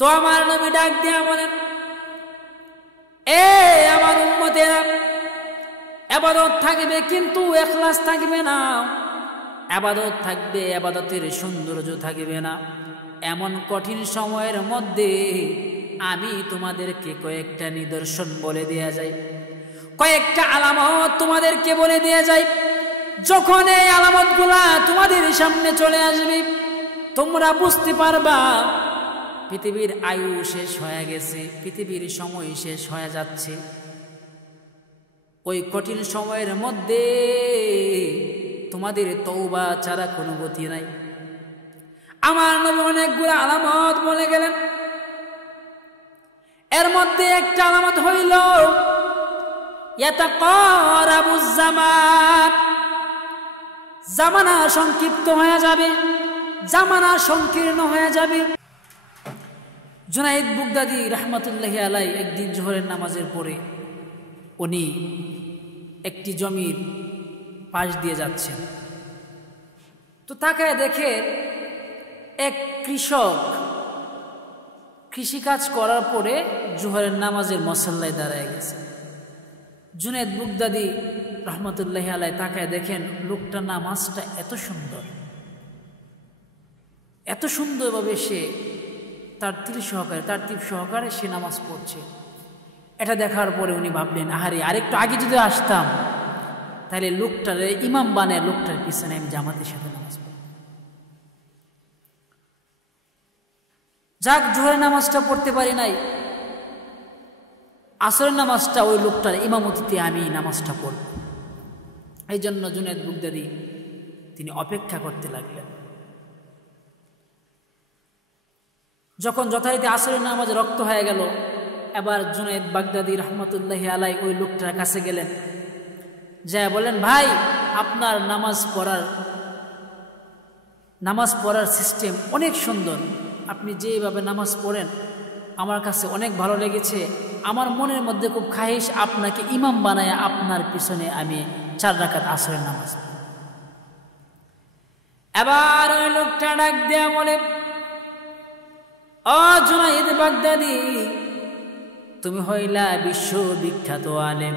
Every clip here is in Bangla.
তো আমার নবী ডাক দিয়া বলেন, এ আমার উম্মতেরা, ইবাদত থাকবে কিন্তু ইখলাস থাকবে না। ইবাদত থাকবে, ইবাদতের সৌন্দর্য থাকবে না। এমন কঠিন সময়ের মধ্যে আমি তোমাদেরকে কয়েকটা নিদর্শন বলে দেয়া যায়, কয়েকটা আলামত তোমাদেরকে বলে দেয়া যায়। যখন এই আলামতগুলা তোমাদের সামনে চলে আসবে, তোমরা বুঝতে পারবা পৃথিবীর আয়ু শেষ হয়ে গেছে, পৃথিবীর সময় শেষ হয়ে যাচ্ছে। ওই কঠিন সময়ের মধ্যে তোমাদের তওবা ছাড়া কোনো গতি নাই। আমার নবী অনেকগুলো আলামত বলে গেলেন। এর মধ্যে একটা আলামত হইল ইয়াতাকারাবুজ জামান, জামানা সংক্ষিপ্ত হয়ে যাবে, জামানা সংকীর্ণ হয়ে যাবে। জুনাইদ বাগদাদী রাহমাতুল্লাহি আলাইহি একদিন জোহরের নামাজের পরে উনি একটি জমির পাশ দিয়ে যাচ্ছেন। তো তাকায় দেখে এক কৃষক কৃষিকাজ করার পরে জোহরের নামাজের মুসল্লায় দাঁড়ায় গেছে। জুনাইদ বাগদাদী রাহমাতুল্লাহি আলাইহি তাকায় দেখেন লোকটার নামাজটা এত সুন্দর, এত সুন্দরভাবে সে তারতিব সহকারে সে নামাজ পড়ছে। এটা দেখার পরে উনি ভাবলেন, আহারে আরেকটু আগে যদি আসতাম তাহলে লোকটার ইমাম বানায় লোকটার পিছনে আমি জামাতের সাথে নামাজ পড়ব। যাক, জোহরের নামাজটা পড়তে পারি নাই, আসরের নামাজটা ওই লোকটার ইমামতিতে আমি নামাজটা পড়ব। এই জন্য জুনাইদ বাগদাদী তিনি অপেক্ষা করতে লাগলেন। যখন যথারীতি আসরের নামাজ রক্ত হয়ে গেল, এবার জুনাইদ বাগদাদী রাহমাতুল্লাহি আলাইহি ওই লোকটার কাছে গেলেন, যা বলেন, ভাই আপনার নামাজ পড়ার সিস্টেম অনেক সুন্দর, আপনি যেভাবে নামাজ পড়েন আমার কাছে অনেক ভালো লেগেছে। আমার মনের মধ্যে খুব খাহিশ আপনাকে ইমাম বানায় আপনার পিছনে আমি 4 রাকাত আসরের নামাজ। এবার ওই লোকটা ডাক দেয়া বলে, ও জুনাইদ বাগদাদী, তুমি হইলা বিশ্ববিখ্যাত আলেম,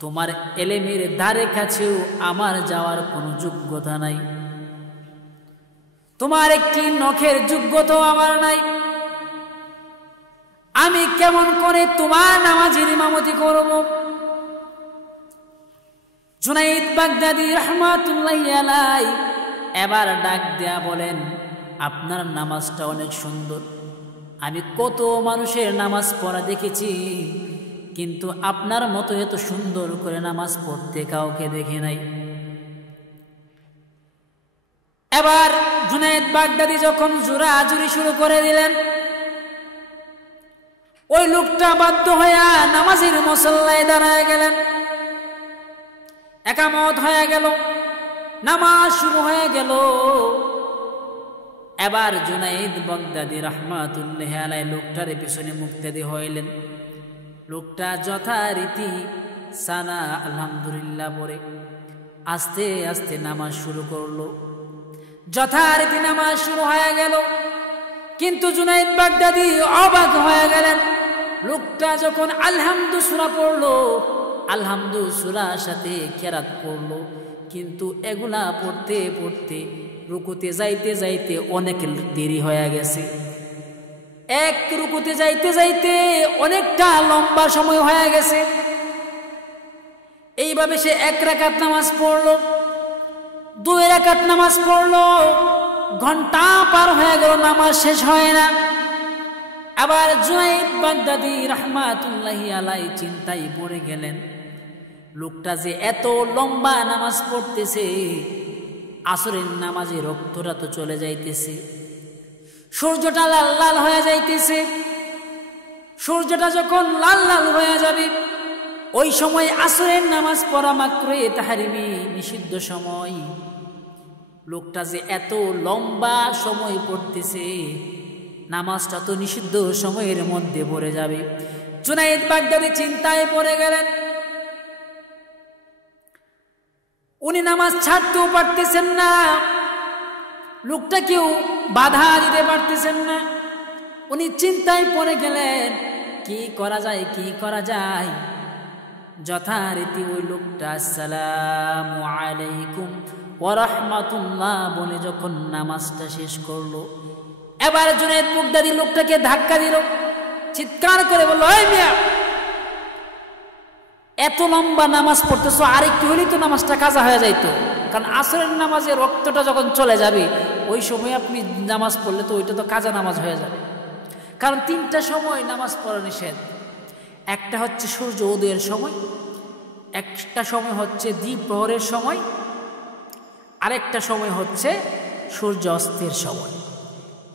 তোমার এলেমের ধারে কাছেও আমার যাওয়ার কোনো যোগ্যতা নাই, তোমার একটি নখের যোগ্যতাও আমার নাই। আমি কেমন করে তোমার নামাজের ইমামতি করব? জুনাইদ বাগদাদী রাহমাতুল্লাহি আলাইহি এবার ডাক দেয়া বলেন, আপনার নামাজটা অনেক সুন্দর, আমি কত মানুষের নামাজ পড়া দেখেছি, কিন্তু আপনার মতো এত সুন্দর করে নামাজ পড়তে কাউকে দেখি নাই। এবার জুনাইদ বাগদাদী যখন জোরাজুরি শুরু করে দিলেন, ওই লোকটা বাধ্য হইয়া নামাজের মুসল্লায় দাঁড়ায় গেলেন। একামত হয়ে গেল, নামাজ শুরু হয়ে গেল। এবার জুনাইদ বাগদাদী রাহমাতুল্লাহি আলাইহি লোকটার পিছনে মুক্তাদি হইলেন। লোকটা যথারীতি সানা আলহামদুলিল্লাহ পড়ে আস্তে আস্তে নামাজ শুরু করলো। যথারীতি নামাজ শুরু হয়ে গেল, কিন্তু জুনাইদ বাগদাদী অবাক হয়ে গেলেন। লোকটা যখন আলহামদু সূরা পড়লো, আলহামদু সূরার সাথে কেরাত পড়লো, কিন্তু এগুলা পড়তে পড়তে রুকুতে যাইতে যাইতে অনেক দেরি হয়ে গেছে। এক রুকুতে যাইতে যাইতে অনেকটা লম্বা সময় হয়ে গেছে। এইভাবে সে 1 রাকাত নামাজ পড়লো, 2 রাকাত নামাজ পড়লো, ঘন্টা পার হয়ে গেল, নামাজ শেষ হয় না। আবার জুনাইদ বাগদাদী রাহমাতুল্লাহি আলাইহি চিন্তায় পড়ে গেলেন, লোকটা যে এত লম্বা নামাজ পড়তেছে, আসরের নামাজে রক্তটা তো চলে যাইতেছে, সূর্যটা লাল লাল হয়ে যাইতেছে। সূর্যটা যখন লাল লাল হয়ে যাবে, ওই সময় আসরের নামাজ পড়া মাত্রই তাহরিমি নিষিদ্ধ সময়। লোকটা যে এত লম্বা সময় পড়তেছে, নামাজটা তো নিষিদ্ধ সময়ের মধ্যে পড়ে যাবে। জুনাইদ বাগদাদী চিন্তায় পড়ে গেলেন। উনি নামাজ ছাড়তেও পারতেছেন না, লোকটা কেউ বাধা দিতে পারতেছেন না। উনি চিন্তায় পড়ে গেলেন, কি করা যায়, কি করা যায়। যথারীতি ওই লোকটা আসসালামু আলাইকুম ওয়া রাহমাতুল্লাহ বলে যখন নামাজটা শেষ করলো, এবার জুনায়েদ বাগদাদী লোকটাকে ধাক্কা দিল, চিৎকার করে বলল, এই মিয়া, এত লম্বা নামাজ পড়তেছো, আরেকটু হলেই তো নামাজটা কাজা হয়ে যাইতো। কারণ আসরের নামাজে রক্তটা যখন চলে যাবে ওই সময় আপনি নামাজ পড়লে তো ওইটা তো কাজা নামাজ হয়ে যাবে। কারণ তিনটা সময় নামাজ পড়া নিষেধ। একটা হচ্ছে সূর্য উদয়ের সময়, একটা সময় হচ্ছে দ্বিপ্রহরের সময়, আরেকটা সময় হচ্ছে সূর্য অস্তের সময়।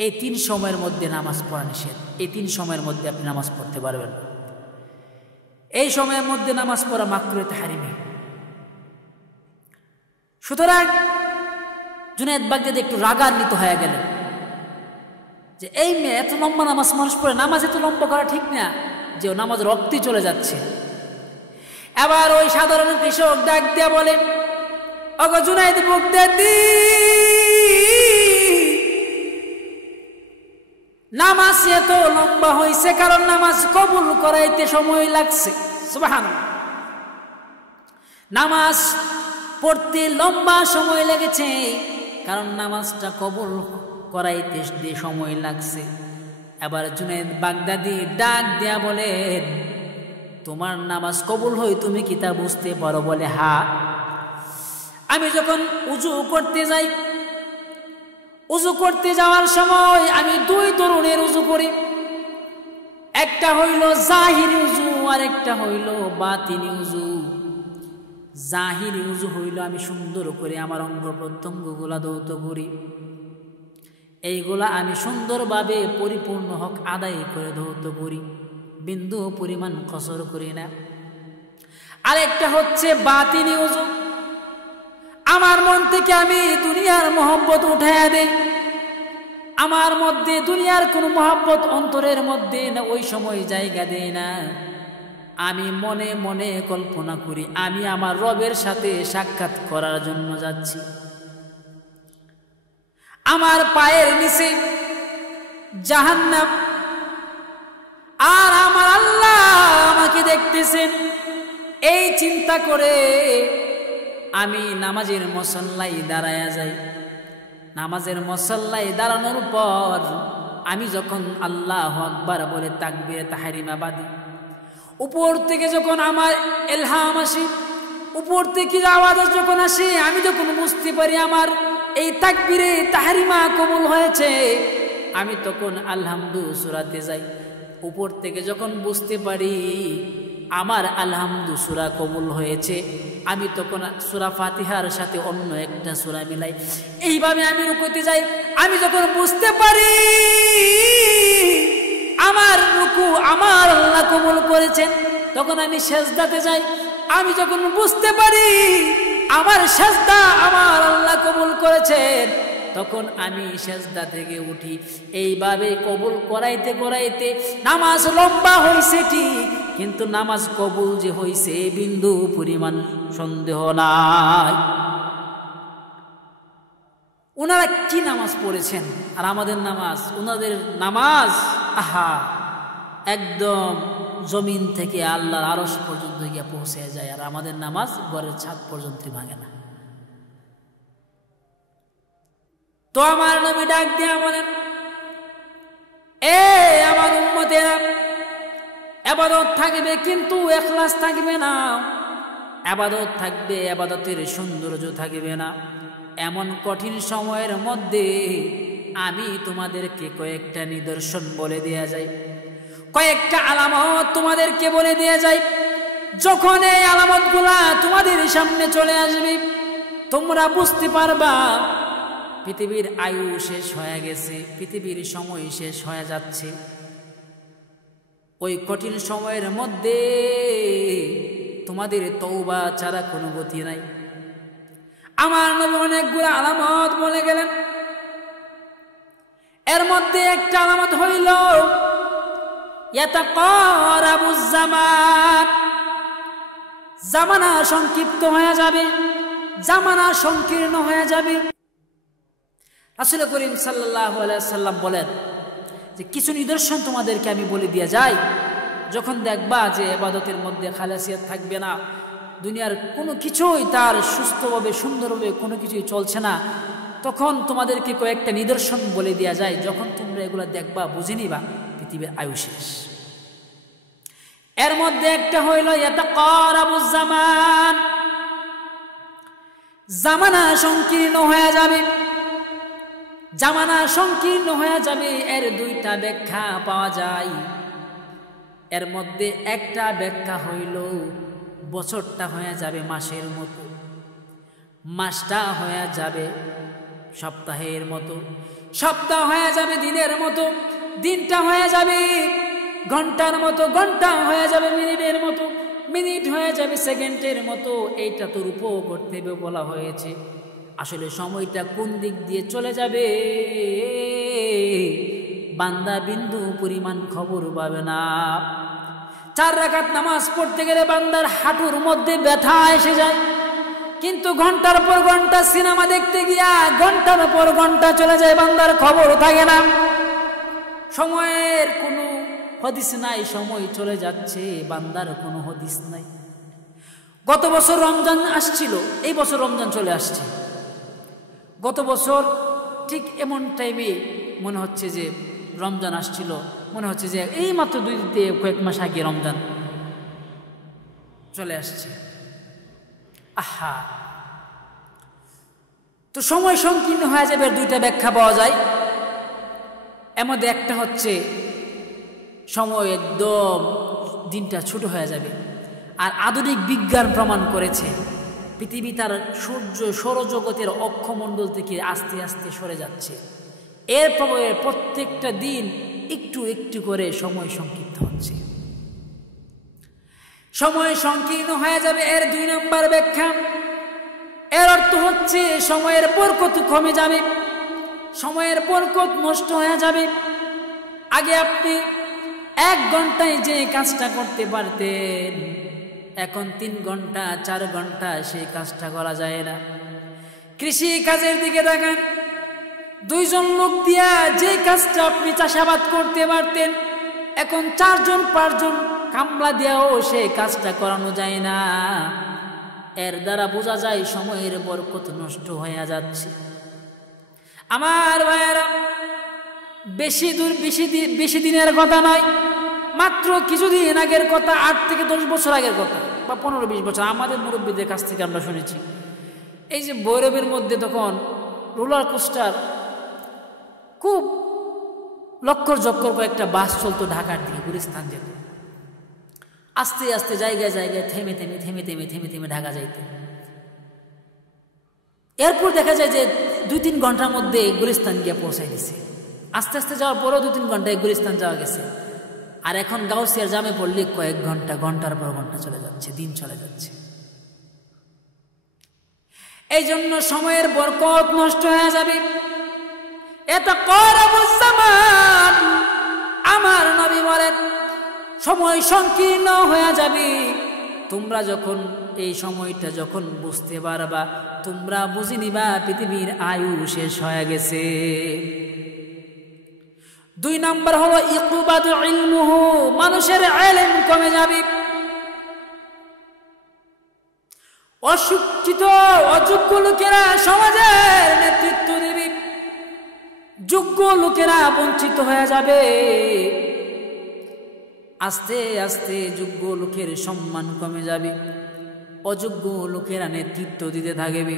এই তিন সময়ের মধ্যে নামাজ পড়া নিষেধ। এই তিন সময়ের মধ্যে আপনি নামাজ পড়তে পারবেন না। এই সময়ের মধ্যে নামাজ পড়া মাকরুহে তাহরিমি। সুতরাং জুনায়েদ বাগদাদী একটু রাগান্বিত হয়ে গেলেন যে এই মেয়ে এত লম্বা নামাজ মানুষ পড়ে, নামাজ এত লম্বা করা ঠিক না, যে নামাজ রক্তই চলে যাচ্ছে। এবার ওই সাধারণ কৃষক ডাক দিয়া বলে, ওগো জুনায়েদ বাগদাদী, নামাজ এত লম্বা হয়েছে কারণ নামাজ কবুল করাইতে সময় লাগছে। সুবহানাল্লাহ। নামাজ পড়তে লম্বা সময় লেগেছে কারণ নামাজটা কবুল করাইতে সময় লাগছে। এবার জুনায়েদ বাগদাদী ডাক দেয়া বলেন, তোমার নামাজ কবুল হয় তুমি কি তা বুঝতে পারো? বলে, হ্যাঁ, আমি যখন উজু করতে যাই, উজু করতে যাওয়ার সময় আমি দুই ধরনের উজু করি। একটা হইল জাহিরি উজু আর একটা হইল বাতিনি উজু। জাহিরি উজু হইল আমি সুন্দর করে আমার অঙ্গ প্রত্যঙ্গগুলা ধৌত করি, এইগুলা আমি সুন্দরভাবে পরিপূর্ণ হক আদায় করে ধৌত করি, বিন্দু পরিমাণ কসর করি না। আরেকটা হচ্ছে বাতিনি উজু, আমার মন থেকে আমি দুনিয়ার মহব্বত উঠাইয়া দেই, আমার মধ্যে দুনিয়ার কোনো মহব্বত অন্তরের মধ্যে না ওই সময় জায়গা দেই না। আমি মনে মনে কল্পনা করি আমি আমার রবের সাথে সাক্ষাৎ করার জন্য যাচ্ছি। আমার পায়ের নিচে জাহান্নাম আর আমার আল্লাহ আমাকে দেখতেছেন। এই চিন্তা করে আমি নামাজের মুসল্লায় দাঁড়ায়া যাই। নামাজের মুসল্লায় দাঁড়ানোর পর আমি যখন আল্লাহু আকবার বলে তাকবীরে তাহরিমা বাঁধি, উপর থেকে যখন আমার ইলহাম আসে, উপর থেকে আওয়াজ যখন আসে, আমি যখন বুঝতে পারি আমার এই তাকবীরে তাহরিমা কবুল হয়েছে, আমি তখন আলহামদু সূরাতে যাই। উপর থেকে যখন বুঝতে পারি আমার আলহামদু সূরা কবুল হয়েছে, আমি তখন সূরা ফাতিহার সাথে অন্য একটা সূরা মিলাই। এইভাবে আমি রুকুতে যাই। আমি যখন বুঝতে পারি আমার রুকু আমার আল্লাহ কবুল করেছেন, তখন আমি সেজদাতে যাই। আমি যখন বুঝতে পারি আমার সেজদা আমার আল্লাহ কবুল করেছেন, তখন আমি সেজদা থেকে উঠি। এইভাবে কবুল করাইতে করাইতে নামাজ লম্বা হয়েছে ঠিক, কিন্তু নামাজ কবুল যে হয়েছে বিন্দু পরিমাণ সন্দেহ নাই। ওনারা কি নামাজ পড়েছেন আর আমাদের নামাজ, ওনাদের নামাজ আহা একদম জমিন থেকে আল্লাহর আরশ পর্যন্ত গিয়ে পৌঁছে যায়, আর আমাদের নামাজ ঘরের ছাদ পর্যন্ত ভাঙে না। তো আমার নবী ডাক দিয়া বলেন, এ আমার উম্মতেরা, ইবাদত থাকবে কিন্তু ইখলাস থাকবে না। ইবাদত থাকবে, ইবাদতের সৌন্দর্য থাকবে না। এমন কঠিন সময়ের মধ্যে আমি তোমাদেরকে কয়েকটা নিদর্শন বলে দেয়া যায়, কয়েকটা আলামত তোমাদেরকে বলে দেয়া যায়। যখন এই আলামতগুলা তোমাদের সামনে চলে আসবে, তোমরা বুঝতে পারবা পৃথিবীর আয়ু শেষ হয়ে গেছে, পৃথিবীর সময় শেষ হয়ে যাচ্ছে। ওই কঠিন সময়ের মধ্যে তোমাদের তওবা ছাড়া কোনো গতি নাই। আমার নবী অনেকগুলো আলামত বলে গেলেন। এর মধ্যে একটা আলামত হইল ইয়াতাকারাবুজ জামান, জামানা সংক্ষিপ্ত হয়ে যাবে, জামানা সংকীর্ণ হয়ে যাবে। রাসূল করিম সাল্লাল্লাহু আলাইহি সাল্লাম বলেন, যে কিছু নিদর্শন তোমাদেরকে আমি বলে দিয়ে যাই, যখন দেখবা যে ইবাদতের মধ্যে খালাসিয়াত থাকবে না, দুনিয়ার কোনো কিছুই তার সুস্থভাবে সুন্দরভাবে কোনো কিছুই চলছে না, তখন তোমাদেরকে কয়েকটা নিদর্শন বলে দেওয়া যায়। যখন তোমরা এগুলো দেখবা, বুঝে নিবা পৃথিবীর আয়ু শেষ। এর মধ্যে একটা হইল ইয়াতাকারাবুজ জামান, জামানা সংকীর্ণ হয়ে যাবে, জামানা সংকীর্ণ হয়ে যাবে। এর দুইটা ব্যাখ্যা পাওয়া যায়। এর মধ্যে একটা ব্যাখ্যা হইল বছরটা হয়ে যাবে মাসের মতো, মাসটা হয়ে যাবে সপ্তাহের মতো, সপ্তাহ হয়ে যাবে দিনের মতো, দিনটা হয়ে যাবে ঘন্টার মতো, ঘন্টা হয়ে যাবে মিনিটের মতো, মিনিট হয়ে যাবে সেকেন্ডের মতো। এইটা তো রূপও করতে বলা হয়েছে। আসলে সময়টা কোন দিক দিয়ে চলে যাবে বান্দা বিন্দু পরিমাণ খবর পাবে না। 4 রাকাত নামাজ পড়তে গেলে বান্দার হাঁটুর মধ্যে ব্যথা এসে যায়, কিন্তু ঘন্টার পর ঘন্টা সিনেমা দেখতে গিয়া ঘন্টার পর ঘন্টা চলে যায়, বান্দার খবর থাকে না। সময়ের কোনো হদিস নাই, সময় চলে যাচ্ছে, বান্দার কোনো হদিস নাই। গত বছর রমজান আসছিল, এই বছর রমজান চলে আসছে। গত বছর ঠিক এমন টাইমে মনে হচ্ছে যে রমজান আসছিল, মনে হচ্ছে যে এই মাত্র কয়েক মাস আগে রমজান চলে আসছে। আহা, তো সময় সংকীর্ণ হয়ে যাবে। দুইটা ব্যাখ্যা পাওয়া যায়। এর মধ্যে একটা হচ্ছে সময় একদম দিনটা ছোট হয়ে যাবে। আর আধুনিক বিজ্ঞান প্রমাণ করেছে পৃথিবী তার সৌরজগতের অক্ষমণ্ডল থেকে আস্তে আস্তে সরে যাচ্ছে। এর প্রভাবে প্রত্যেকটা দিন একটু একটু করে সময় সংক্ষিপ্ত হচ্ছে, সময় সংকীর্ণ হয়ে যাবে। এর 2 নম্বর ব্যাখ্যা, এর অর্থ হচ্ছে সময়ের বরকত কমে যাবে, সময়ের বরকত নষ্ট হয়ে যাবে। আগে আপনি 1 ঘন্টায় যে কাজটা করতে পারতেন, এখন 3 ঘন্টা 4 ঘন্টা সেই কাজটা করা যায় না। কৃষি কাজের দিকে তাকান, 2 জন লোক দিয়া যে কাজটা আপনি চাষাবাদ করতে পারতেন, এখন 4 জন 5 জন কামলা দিয়াও সেই কাজটা করানো যায় না। এর দ্বারা বোঝা যায় সময়ের বরকত নষ্ট হয়ে যাচ্ছে। আমার ভাইয়েরা, বেশি দিনের কথা নয়, মাত্র কিছুদিন আগের কথা, 8 থেকে 10 বছর আগের কথা, বা 15-20 বছর আমাদের মুরব্বীদের কাছ থেকে আমরা শুনেছি। এই যে ভৈরবের মধ্যে তখন রোলার কোস্টার, খুব লক্কর জক্কর কয়েকটা বাস চলতো ঢাকার দিকে গুলিস্তান যেত। আস্তে আস্তে জায়গায় জায়গায় থেমে থেমে থেমে থেমে থেমে থেমে ঢাকা যাইত। এরপর দেখা যায় যে 2-3 ঘন্টার মধ্যে গুলিস্তান গিয়ে পৌঁছাই দিছে। আস্তে আস্তে যাওয়ার পরেও 2-3 ঘন্টায় গুলিস্তান যাওয়া গেছে। আর এখন গাউসিয়ার জামে পড়লে কয়েক ঘন্টা, ঘন্টার পর ঘন্টা চলে যাচ্ছে, দিন চলে যাচ্ছে। এই জন্য সময়ের বরকত নষ্ট হয়ে যাবে। ইয়াতাকারাবুজ জামান, আমার নবী বলেন সময় সংকীর্ণ হয়ে যাবে। তোমরা যখন এই সময়টা যখন বুঝতে পারবা, তোমরা বুঝে নিবা পৃথিবীর আয়ু শেষ হয়ে গেছে। 2 নম্বর হলো ইকুবাদু ইলমুহু, মানুষের ইলম কমে যাবে। অশিক্ষিত অযোগ্য লোকেরা সমাজের নেতৃত্ব দেবে, যোগ্য লোকেরা বঞ্চিত হয়ে যাবে। আস্তে আস্তে যোগ্য লোকের সম্মান কমে যাবে, অযোগ্য লোকেরা নেতৃত্ব দিতে থাকবে।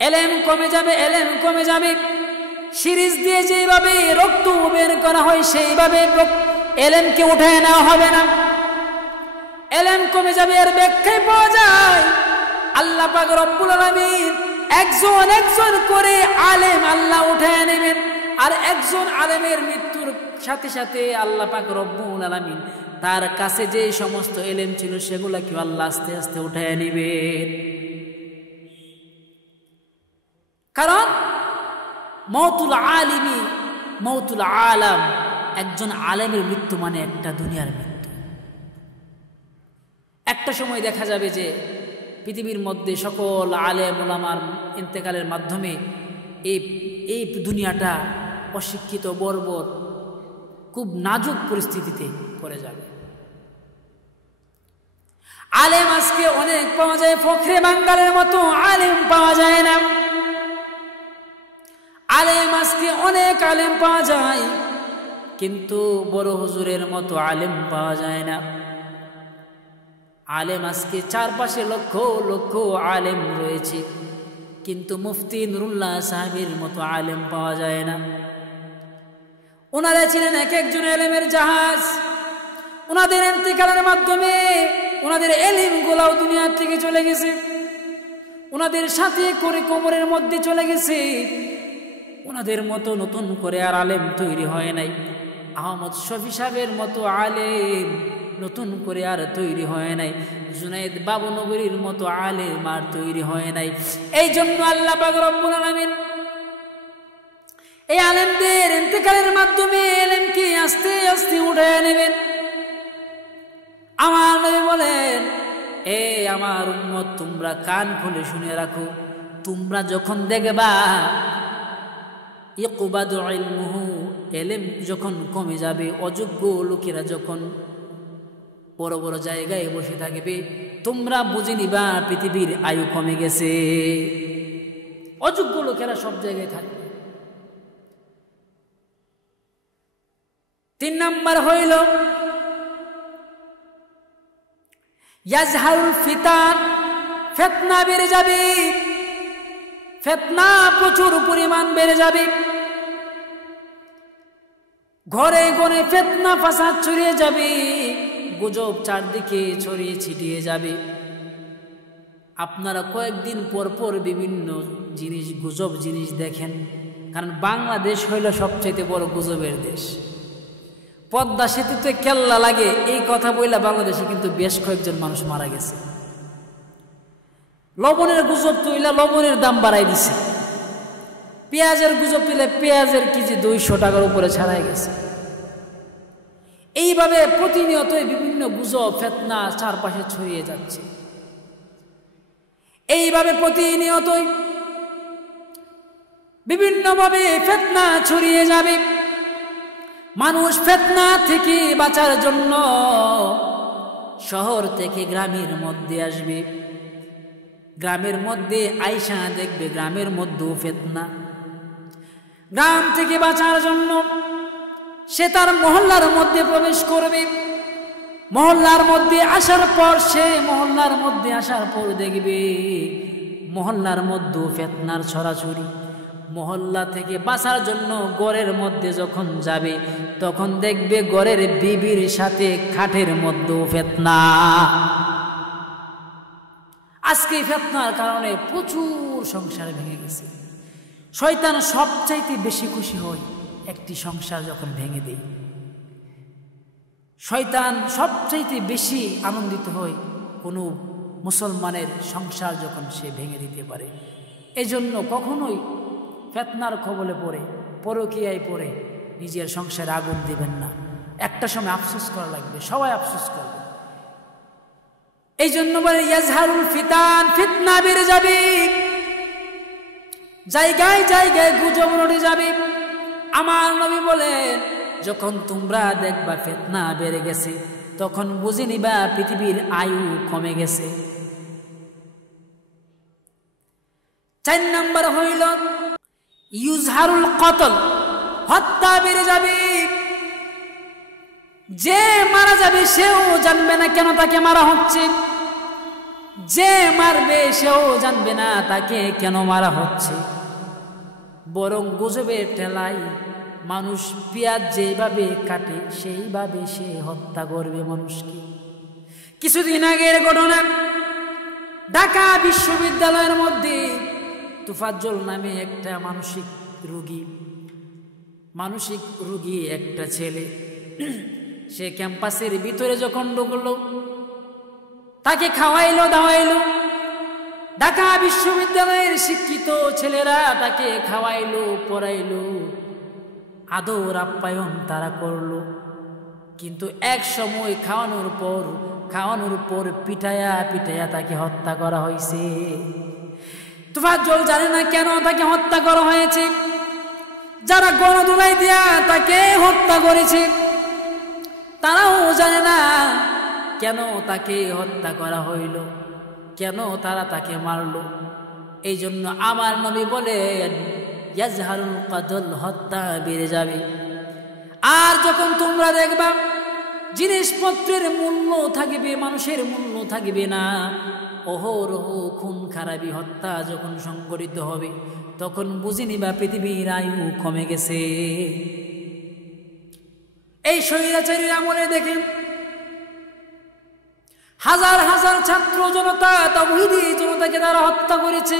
ইলম কমে যাবে, ইলম কমে যাবে। সিরিজ দিয়ে যেভাবে রক্ত বের করা হয় সেইভাবে ইলমকে উঠায় নেওয়া হবে না, ইলম কমে যাবে। এর ব্যাখ্যায় পাওয়া যায় আল্লাহ পাক রব্বুল আলামিন একজন একজন করে আলেম আল্লাহ উঠায় নেবেন, আর একজন আলেমের মৃত্যুর সাথে সাথে আল্লাহ পাক রব্বুল আলামিন তার কাছে যে সমস্ত ইলম ছিল সেগুলোকে আল্লাহ আস্তে আস্তে উঠায় নেবেন। কারণ মওতুল আলিমি মওতুল আলাম, একজন আলেমের মৃত্যু মানে একটা দুনিয়ার মৃত্যু। একটা সময় দেখা যাবে যে পৃথিবীর মধ্যে সকল আলেম ওলামার ইন্তেকালের মাধ্যমে এই দুনিয়াটা অশিক্ষিত বর্বর খুব নাজুক পরিস্থিতিতে পড়ে যাবে। আলেম আজকে অনেক পাওয়া যায়, ফখরে বাঙ্গালের মতো আলেম পাওয়া যায় না। আলেম আজকে অনেক আলেম পাওয়া যায়, কিন্তু বড় হুজুরের মতো আলেম পাওয়া যায় না। আলেম আজকে চারপাশে লক্ষ লক্ষ আলেম রয়েছে, কিন্তু মুফতি নুরুল্লাহ সাহেবের মতো আলেম পাওয়া যায় না। ওনারা ছিলেন এক একজন এলেমের জাহাজ। ওনাদের ইন্তেকালের মাধ্যমে ওনাদের এলিম গুলাও দুনিয়া থেকে চলে গেছে, ওনাদের সাথে করে কোমরের মধ্যে চলে গেছে। ওনাদের মতো নতুন করে আর আলেম তৈরি হয় নাই। আহমদ শফি সাহেবের মতো আলেম নতুন করে আর তৈরি হয় নাই। জুনায়েদ বাবু নগরীর মতো আলেম আর তৈরি হয় নাই। এই জন্য আল্লাহ পাক রব্বুল আলামিন এই আলেমদের ইন্তেকালের মাধ্যমে এলেমকে আস্তে আস্তে উঠায় নেবেন। আমার নবী বলেন, এ আমার উম্মত, তোমরা কান খুলে শুনে রাখো, তোমরা যখন দেখবা ইকবাদু ইলমুহু, এলেম যখন কমে যাবে, অযোগ্য লোকেরা যখন বড় বড় জায়গায় বসে থাকবে, তোমরা বুঝে নিবা পৃথিবীর আয়ু কমে গেছে। অযোগ্য লোকেরা সব জায়গায় থাকবে। 3 নাম্বার হইল ইয়াজহারুল ফিতান, ফিতনা বেড়ে যাবে। ফিতনা প্রচুর পরিমাণ বেড়ে যাবে। ঘরে ঘরে ফিতনা ফাসাদ ছড়িয়ে যাবে, গুজব চারদিকে ছড়িয়ে ছিটিয়ে যাবে। আপনারা কয়েকদিন পর পর বিভিন্ন জিনিস, গুজব জিনিস দেখেন, কারণ বাংলাদেশ হইল সবচেয়ে বড় গুজবের দেশ। পদ্মা সেতুতে কেল্লা লাগে এই কথা বইলা বাংলাদেশে কিন্তু বেশ কয়েকজন মানুষ মারা গেছে। লবণের গুজব তুইলা লবণের দাম বাড়াই দিছে। পেঁয়াজের গুজব তুলে পেঁয়াজের কেজি 200 টাকার উপরে ছাড়াই গেছে। এইভাবে প্রতিনিয়তই বিভিন্ন গুজব ফিতনা চারপাশে ছড়িয়ে যাচ্ছে। এইভাবে প্রতিনিয়তই বিভিন্নভাবে ফিতনা ছড়িয়ে যাবে। মানুষ ফিতনা থেকে বাঁচার জন্য শহর থেকে গ্রামের মধ্যে আসবে। গ্রামের মধ্যে আইসা দেখবে গ্রামের মধ্যেও ফিতনা। গ্রাম থেকে বাঁচার জন্য সে তার মহল্লার মধ্যে প্রবেশ করবে। মহল্লার মধ্যে আসার পর সে মহল্লার মধ্যে আসার পর দেখবে মহল্লার মধ্যেও ফিতনার ছড়াছড়ি। মহল্লা থেকে বাঁচার জন্য ঘরের মধ্যে যখন যাবে তখন দেখবে ঘরের বিবির সাথে খাটের মধ্যেও ফিতনা। আজকে ফিতনার কারণে প্রচুর সংসার ভেঙে গেছে। শয়তান সবচাইতে বেশি খুশি হয় একটি সংসার যখন ভেঙে দেয়। শয়তান সবচাইতে বেশি আনন্দিত হয় কোনো মুসলমানের সংসার যখন সে ভেঙে দিতে পারে। এজন্য কখনোই ফিতনার কবলে পড়ে, পরকীয়ায় পড়ে নিজের সংসারে আগুন দিবেন না। একটা সময় আফসোস করা লাগবে, সবাই আফসোস করবে। এই জন্য বলে ইয়াজহারুল ফিতান, ফিতনা বেড়ে যাবে, জায়গায় জায়গায় গুজব রটে যাবে। আমার নবী বলেন, যখন তোমরা দেখবা ফিতনা বেড়ে গেছে তখন বুঝে নিবা পৃথিবীর আয়ু কমে গেছে। 4 নাম্বার হইল ইউজহারুল কতল, হত্যা বেড়ে যাবে। যে মারা যাবে সেও জানবে না কেন তাকে মারা হচ্ছে, যে মারবে সেও জানবে না তাকে কেন মারা হচ্ছে। বরং গুজবের ঠেলায় মানুষ পেঁয়াজ যেভাবে কাটে সেইভাবে সে হত্যা করবে মানুষকে। কিছুদিন আগের ঘটনা, ঢাকা বিশ্ববিদ্যালয়ের মধ্যে তুফাজ্জল নামে একটা মানসিক রোগী একটা ছেলে, সে ক্যাম্পাসের ভিতরে যখন ঢুকলো তাকে খাওয়াইলো দাওয়াইলো। ঢাকা বিশ্ববিদ্যালয়ের শিক্ষিত ছেলেরা তাকে খাওয়াইলো পড়াইলো, আদর আপ্যায়ন তারা করলো। কিন্তু এক সময় খাওয়ানোর পর পিটায়া তাকে হত্যা করা হয়েছে। তুফাজ্জল জানে না কেন তাকে হত্যা করা হয়েছে। যারা গণধোলাই দিয়া তাকে হত্যা করেছে তারাও জানে না কেন তাকে হত্যা করা হইল, কেন তারা তাকে মারল। এই জন্য আমার নবী বলেন ইয়াজহারুল কতল, হত্যা বেড়ে যাবে। আর যখন তোমরা দেখবা জিনিসপত্রের মূল্য থাকবে, মানুষের মূল্য থাকবে না, অহরহ খুন খারাপি হত্যা যখন সংঘটিত হবে, তখন বুঝে নিবা পৃথিবীর আয়ু কমে গেছে। এই স্বৈরাচারীর আমলে দেখেন হাজার হাজার ছাত্র জনতা, তাওহীদি জনতাকে তারা হত্যা করেছে।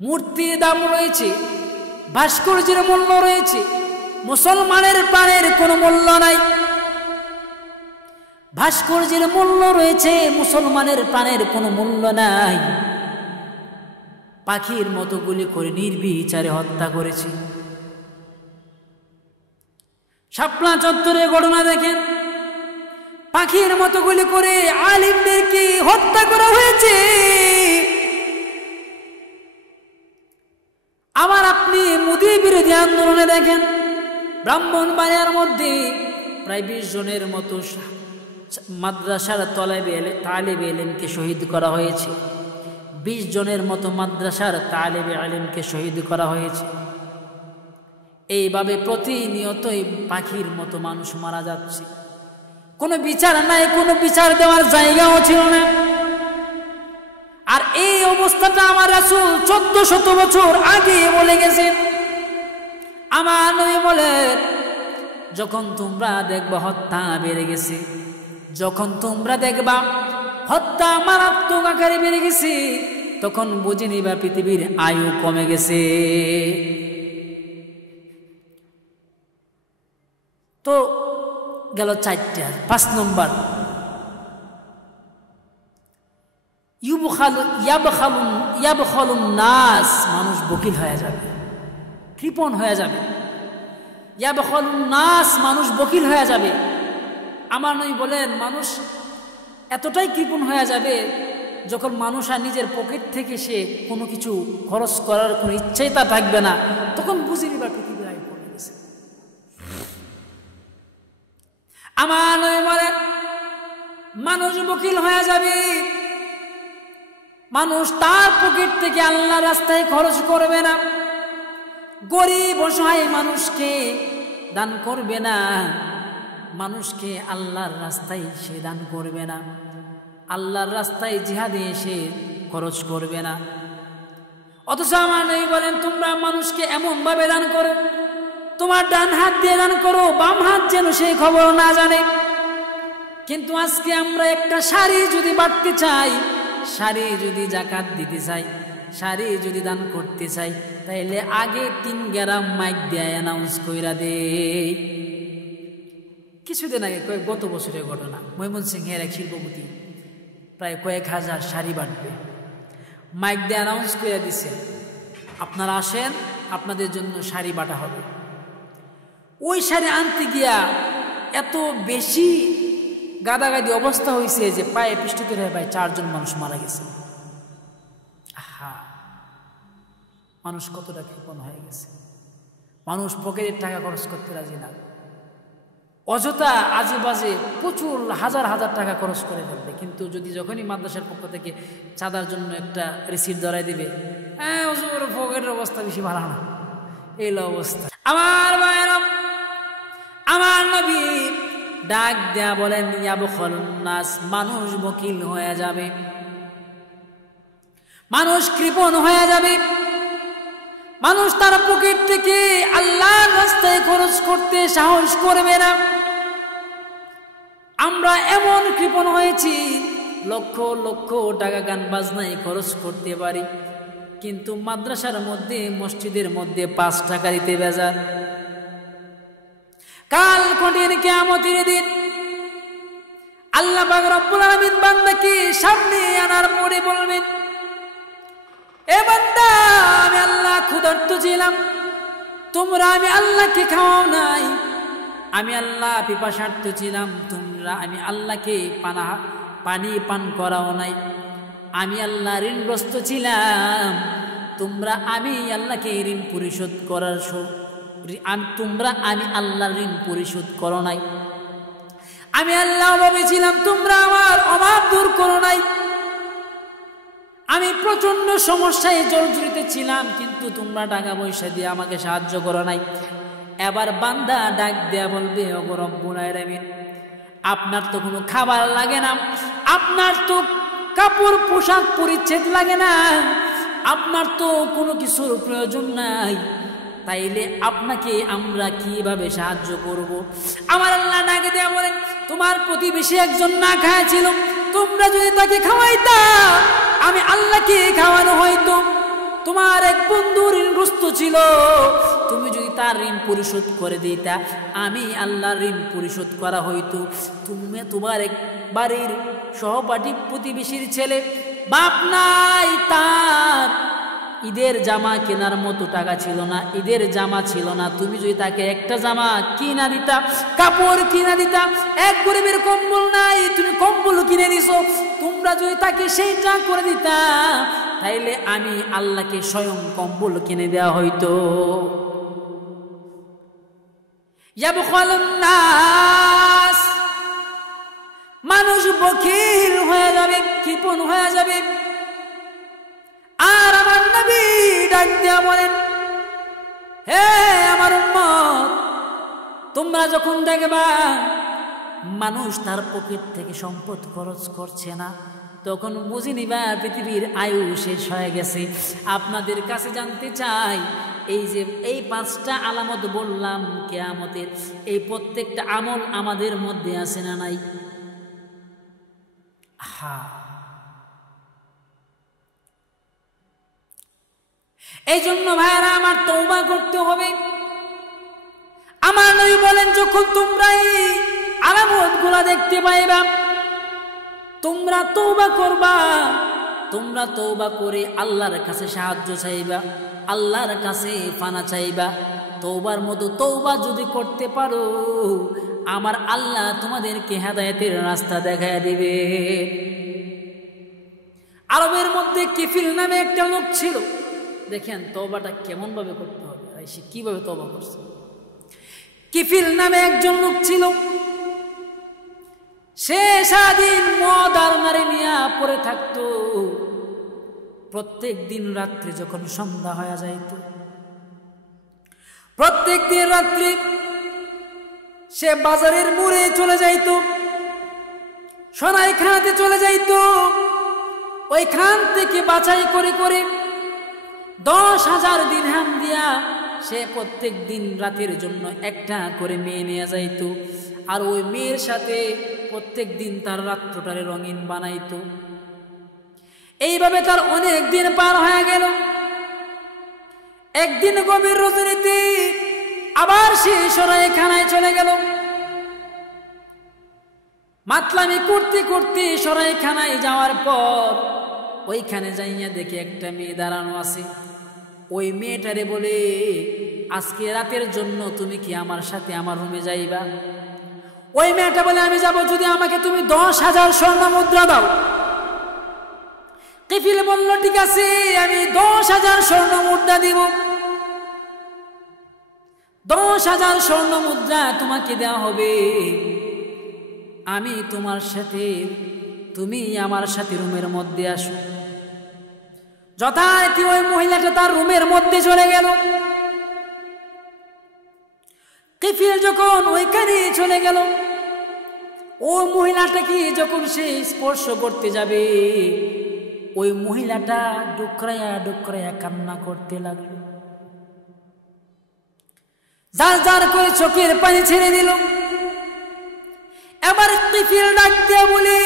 মূর্তির দাম রয়েছে, ভাস্কর্যের মূল্য রয়েছে, মুসলমানের প্রাণের কোনো মূল্য নাই। ভাস্কর্যের মূল্য রয়েছে, মুসলমানের প্রাণের কোনো মূল্য নাই। পাখির মতো গুলি করে নির্বিচারে হত্যা করেছে। শাপলা চত্বরে ঘটনা দেখেন, পাখির মতো গুলি করে আলিমদেরকে হত্যা করা হয়েছে। আবার আপনি মোদী বিরোধী আন্দোলনে দেখেন ব্রাহ্মণবাড়িয়ার মধ্যে প্রায় 20 জনের মতো মাদ্রাসার তালেবে ইলমকে শহীদ করা হয়েছে। 20 জনের মতো মাদ্রাসার তালেবে ইলমকে শহীদ করা হয়েছে। এইভাবে প্রতিনিয়তই পাখির মতো মানুষ মারা যাচ্ছে, কোনো বিচার নাই, কোনো বিচার দেওয়ার জায়গাও ছিল না। আর এই অবস্থাটা আমার রাসূল 1400 বছর আগে বলে গেছেন। আমার নবী বলেন যখন তোমরা দেখবা হত্যা বেড়ে গেছে, যখন তোমরা দেখবা হত্যা মারাত্মক আকারে বেড়ে গেছে, তখন বুঝে নিবা পৃথিবীর আয়ু কমে গেছে। তো গেল 4টা। 5 নম্বর ইয়াবখালুন নাস, মানুষ বকিল হয়ে যাবে, কৃপণ হয়ে যাবে। ইয়াবখালুন নাস, মানুষ বকিল হয়ে যাবে। আমার নবী বলেন মানুষ এতটাই কৃপণ হয়ে যাবে যখন মানুষ আর নিজের পকেট থেকে সে কোনো কিছু খরচ করার কোনো ইচ্ছাই তার থাকবে না, তখন বুঝে নিবা পৃথিবীর আয়ু কমে গেছে। আমার নবী বলেন মানুষ বকিল হয়ে যাবে, মানুষ তার পকেট থেকে আল্লাহর রাস্তায় খরচ করবে না, গরিব অসহায় মানুষকে দান করবে না, মানুষকে আল্লাহর রাস্তায় সে দান করবে না, আল্লাহর রাস্তায় জিহাদে সে খরচ করবে না। অথচ আমার নবী বলেন তোমরা মানুষকে এমন ভাবে দান করো, তোমার ডান হাত দিয়ে দান করো, বাম হাত যেন সেই খবর না জানে। কিন্তু আজকে আমরা একটা শাড়ি যদি বাড়তে চাই, শাড়ি যদি জাকাত দিতে চাই, শাড়ি যদি দান করতে চাই, তাইলে আগে 3 গ্রাম মাইক দিয়ে অ্যানাউন্স কইরা দেই। কিছুদিন আগে গত বছরের ঘটনা, ময়মনসিংহের এক শিল্পপতি প্রায় কয়েক হাজার শাড়ি বাঁটবে, মাইক দিয়ে অ্যানাউন্স করে দিছে আপনারা আসেন, আপনাদের জন্য শাড়ি বাটা হবে। ওই শাড়ি আনতে গিয়া এত বেশি গাদাগাদি অবস্থা হয়েছে যে পায়ে পিষ্টে হয়ে প্রায় 4 জন মানুষ মারা গেছে। মানুষ কতটা কৃপণ হয়ে গেছে, মানুষ পকেটের টাকা খরচ করতে রাজি না, অযথা আজে বাজে প্রচুর হাজার হাজার টাকা খরচ করে ফেলবে। কিন্তু যদি যখনই মাদ্রাসার পক্ষ থেকে চাঁদার জন্য একটা রিসিট ধরাই দিবে, হুজুর পকেটের অবস্থা বেশি ভালো না, এই অবস্থা। আমার ভাইরা, আমার নবী ডাক দেয়া বলেন ইয়াবখালুন নাস, মানুষ বকিল হয়ে যাবে, মানুষ কৃপণ হয়ে যাবে, মানুষ তার পকেট থেকে আল্লাহর রাস্তায় খরচ করতে সাহস করবে না। আমরা এমন কৃপণ হয়েছি লক্ষ লক্ষ টাকা গান বাজনায় খরচ করতে পারি, কিন্তু মাদ্রাসার মধ্যে মসজিদের মধ্যে 5 টাকা দিতে বেজার। কাল কঠিন কিয়ামতের দিন আল্লাহ পাক রব্বুল আলামিন বান্দাকে সামনে আনার পরে বলবেন, এ বান্দা আমি আল্লাহ ক্ষুধার্ত ছিলাম, তোমরা আমি আল্লাহকে খাওয়াও নাই, আমি আল্লাহ পিপাসার্ত ছিলাম, তোমরা আমি আল্লাহকে পানি পান করাও নাই। আমি আল্লাহ ঋণগ্রস্ত ছিলাম, তোমরা আমি আল্লাহকে ঋণ পরিশোধ করার তোমরা আমি আল্লাহর ঋণ পরিশোধ করো নাই। আমি আল্লাহ অভাবে ছিলাম, তোমরা আমার অভাব দূর করো নাই। আমি প্রচন্ড সমস্যায় জর্জরিত ছিলাম, কিন্তু তোমরা টাকা পয়সা দিয়ে আমাকে সাহায্য করো নাই। এবার বান্দা ডাক দেয়া বলবে, ওগো রব্বুল আলামিন, আপনার তো কোনো খাবার লাগে না, আপনার তো কাপড় পোশাক পরিচ্ছদ লাগে না, আপনার তো কোনো কিছুর প্রয়োজন নাই, তাইলে আপনাকে আমরা কিভাবে সাহায্য করব? আমার আল্লাহ ডাকে দেয়া বলেন, তোমার প্রতিবেশী একজন না খায় ছিল, তোমরা যদি তাকে খাওয়াইতা আমি আল্লাহকে খাওয়ানো হয়তো। তোমার এক বন্ধু ঋণগ্রস্ত ছিল, তুমি যদি তার ঋণ পরিশোধ করে দিতা আমি আল্লাহর ঋণ পরিশোধ করা হইতো। তুমি তোমার এক বাড়ির সহপাঠী প্রতিবেশীর ছেলে, বাপ নাই, তার ঈদের জামা কেনার মতো টাকা ছিল না, ঈদের জামা ছিল না, তুমি যদি তাকে একটা জামা কিনা দিতা, কাপড় কিনা দিতা, এক গরিবের কম্বল নাই, তুমি কম্বল কিনে দিছো, তোমরা যদি তাকে সেইটা করে দিতা তাইলে আমি আল্লাহকে স্বয়ং কম্বল কিনে দেওয়া হইতো। ইয়াবখালুন নাস, মানুষ বখিল হয়ে যাবে, কৃপণ হয়ে যাবে। আর আমার নবী ডাক দিয়া বলেন, হে আমার উম্মত, তোমরা যখন দেখবা মানুষ তার পকেট থেকে সম্পদ খরচ করছে না, তখন বুঝে নিবা পৃথিবীর আয়ু শেষ হয়ে গেছে। আপনাদের কাছে জানতে চাই, এই যে এই 5টা আলামত বললাম কিয়ামতের, এই প্রত্যেকটা আমল আমাদের মধ্যে আছে না নাই? এই জন্য ভাইরা আমার তওবা করতে হবে। আমার নবী বলেন, যখন তোমরা এই আলামতগুলো দেখতে পাইবা তোমরা তওবা করবা, তোমরা তওবা করে আল্লাহর কাছে সাহায্য চাইবা, আল্লাহর কাছে পানা চাইবা। তওবার মতো তওবা যদি করতে পারো আমার আল্লাহ তোমাদেরকে হেদায়েতের রাস্তা দেখায় দিবে। আরবের মধ্যে কিফিল নামে একটা লোক ছিল, দেখেন তওবাটা কেমন ভাবে করতে হবে, সে কিভাবে তওবা করছে। কিফিল নামে একজন লোক ছিল, সে সারাদিন মদ আর নারী নিয়ে পড়ে থাকতো। প্রত্যেক দিন রাত্রে যখন সন্ধ্যা হয়ে যাইত, প্রত্যেক দিন রাত্রে সে বাজারের মোড়ে চলে যাইত, সোনাইখানাতে চলে যাইত, ওইখান থেকে বাছাই করে করে 10,000 দিরহাম দিয়া সে প্রত্যেক দিন রাতের জন্য একটা করে মেয়ে নিয়ে যাইত, আর ওই মেয়ের সাথে প্রত্যেক দিন তার রাত্রটারে রঙিন বানাইতো। এইভাবে তার অনেক দিন পার হয়ে গেল। একদিন গভীর রজনীতে আবার সে সরাইখানায় চলে গেল। মাতলামি করতে করতে সরাইখানায় যাওয়ার পর ওইখানে যাইয়া দেখে একটা মেয়ে দাঁড়ানো আছে। ওই মেয়েটারে বলে, আজকে রাতের জন্য তুমি কি আমার সাথে আমার রুমে যাইবা? ওই মেয়েটা বলে, আমি যাব যদি আমাকে তুমি 10,000 স্বর্ণ মুদ্রা দাও। কিফিল বলল, ঠিক আছে, আমি 10,000 স্বর্ণ মুদ্রা দিব। 10,000 স্বর্ণ মুদ্রা তোমাকে দেওয়া হবে, আমি তোমার সাথে, তুমি আমার সাথে রুমের মধ্যে আসো। যথারীতি ওই মহিলাটা তার রুমের মধ্যে চলে গেল। কিফিল যখন ওইখানে চলে গেল, ও মহিলাটাকে যখন সে স্পর্শ করতে যাবে, ওই মহিলাটা ডুকরাইয়া ডুকরাইয়া কান্না করতে লাগলো। জার জার করে চোখের পানি ছেড়ে দিল। এবার কিফিল ডাক দিয়ে বলে,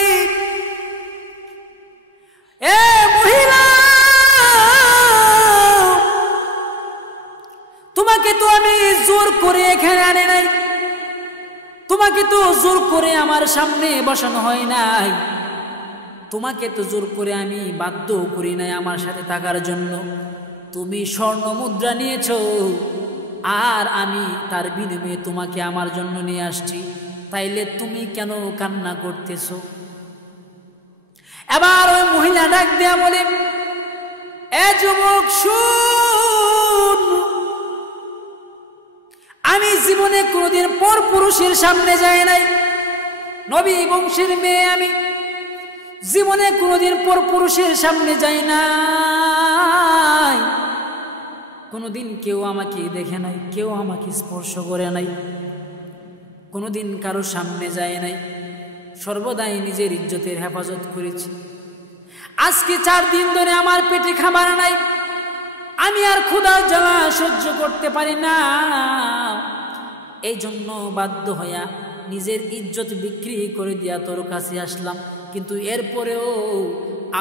এ মহিলা, তোমাকে তো আমি জোর করে এখানে আনে নাই, তোমাকে তো জোর করে আমার সামনে বসানো হয় নাই, তোমাকে তো জোর করে আমি বাধ্য করি নাই আমার সাথে থাকার জন্য। তুমি স্বর্ণ মুদ্রা নিয়েছো, আর আমি তার বিনিময়ে তোমাকে আমার জন্য নিয়ে আসছি, তাইলে তুমি কেন কান্না করতেছো? এবার ওই মহিলা ডাক দেয়া বলে, এ যুবক শুন, আমি জীবনে কোনোদিন পর পুরুষের সামনে যাই নাই, নবী বংশের মেয়ে আমি, জীবনে কোনোদিন পর পুরুষের সামনে যাই নাই, কোনোদিন কেউ আমাকে দেখে নাই, কেউ আমাকে স্পর্শ করে নাই, কোনোদিন কারো সামনে যায় নাই, সর্বদাই নিজের ইজ্জতের হেফাজত করেছি। আজকে 4 দিন ধরে আমার পেটে খাবার নাই, আমি আর ক্ষুধার জ্বালা সহ্য করতে পারি না, এই জন্য বাধ্য হইয়া নিজের ইজ্জত বিক্রি করে দিয়া তোর কাছে আসলাম। কিন্তু এরপরেও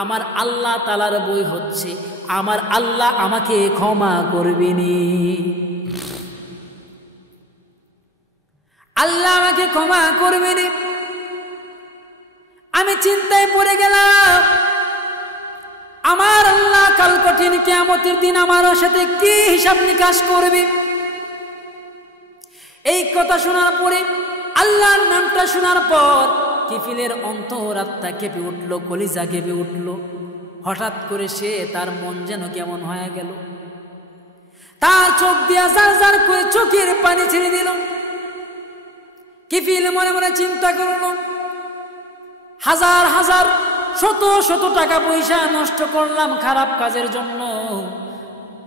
আমার আল্লাহ তাআলার বই হচ্ছে, আমার আল্লাহ আমাকে ক্ষমা করবেনি, আল্লাহ আমাকে ক্ষমা করবেনি। আমি চিন্তায় পড়ে গেলাম, আমার আল্লাহ কাল কঠিন কিয়ামতের দিন আমার সাথে কি হিসাব নিকাশ করবে। এই কথা শোনার পরে, আল্লাহর নামটা শোনার পর কিফিলের অন্তরাত্মা কেঁপে উঠল, কলিজা কেঁপে উঠল। হঠাৎ করে সে, তার মন যেন কেমন হয়ে গেল, তার চোখ দিয়া জার জার করে চোখের পানি ছেড়ে দিল। কিফিল মনে মনে চিন্তা করল, হাজার হাজার শত শত টাকা পয়সা নষ্ট করলাম খারাপ কাজের জন্য,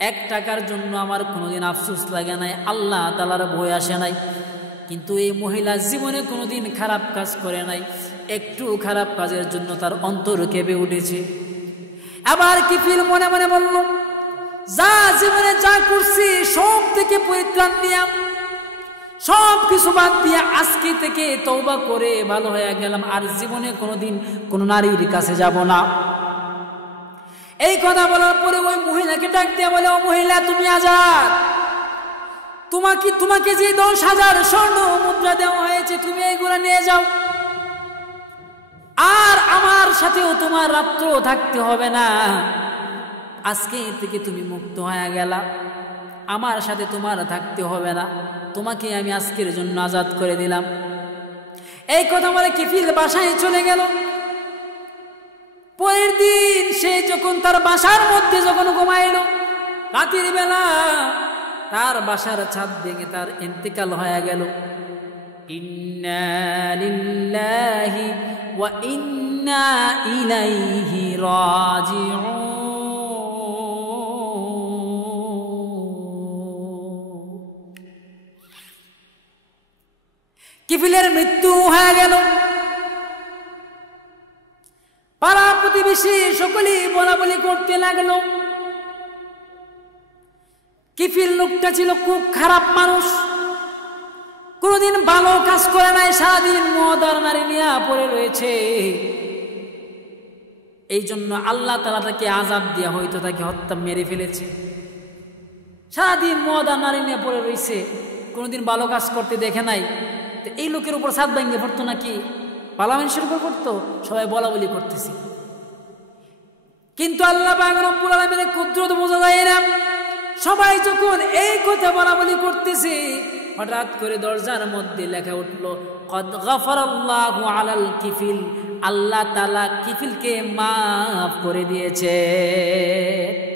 1 টাকার জন্য আমার কোনোদিন আফসোস লাগে নাই, আল্লাহ তাআলার ভয় আসে নাই। কিন্তু এই মহিলা জীবনে কোনোদিন খারাপ কাজ করে নাই, একটু খারাপ কাজের জন্য তার অন্তর কেঁপে উঠেছে। আবার কিফিল মনে মনে বলল, যা জীবনে যা করছি সব থেকে পরিত্রাণ নিয়া, সব কিছু বাদ দিয়া আজকে থেকে তওবা করে ভালো হয়ে গেলাম, আর জীবনে কোনোদিন কোন নারীর কাছে যাব না। এই কথা বলার পরে ওই মহিলাকে ডাক দিয়ে বলে, ও মহিলা, তুমি আজাদ, তোমাকে যে 10,000 স্বর্ণ মুদ্রা দেওয়া হয়েছে তুমি এইগুলা নিয়ে যাও, আর আমার সাথেও তোমার রাত্র থাকতে হবে না, আজকে থেকে তুমি মুক্ত হয়ে গেলা, আমার সাথে তোমার থাকতে হবে না, তোমাকে আমি আজকের জন্য আজাদ করে দিলাম। এই কথা বলে কিফিল বাসায় চলে গেল। পরের দিন সে যখন তার বাসার মধ্যে যখন ঘুমাইল, রাতের বেলা তার বাসার ছাদ ভেঙে তার ইন্তেকাল হয়ে গেল। ইন্না লিল্লাহি ওয়া ইন্না ইলাইহি রাজিউন। কিফিলের মৃত্যু হয়ে গেল। পাড়া প্রতিবেশী সকলেই বলা বলি করতে লাগলো, কিফিল লোকটা ছিল খুব খারাপ মানুষ, কোনদিন ভালো কাজ করে নাই, সারাদিন মদ আর নারী নিয়ে পড়ে রয়েছে, এই জন্য আল্লাহ তাআলা তাকে আযাব দিয়া হয়তো তাকে হত্যা মেরে ফেলেছে। সারাদিন মদ আর নারী নিয়ে পড়ে রয়েছে, কোনদিন ভালো কাজ করতে দেখে নাই। এই লোকের উপর ছাদ ভেঙে পড়তো নাকি, পালা মানুষের উপর পড়তো, সবাই বলা বলি করতেছি। কিন্তু আল্লাহ পাক রব্বুল আলামিনের কুদরত বোঝা যায় না। সবাই যখন এই কথা বলা বলি করতেছে, হঠাৎ করে দরজার মধ্যে লেখা উঠলো, কদ গাফারাল্লাহু আলাল কিফিল, আল্লাহ তাআলা কিফিলকে মাফ করে দিয়েছে।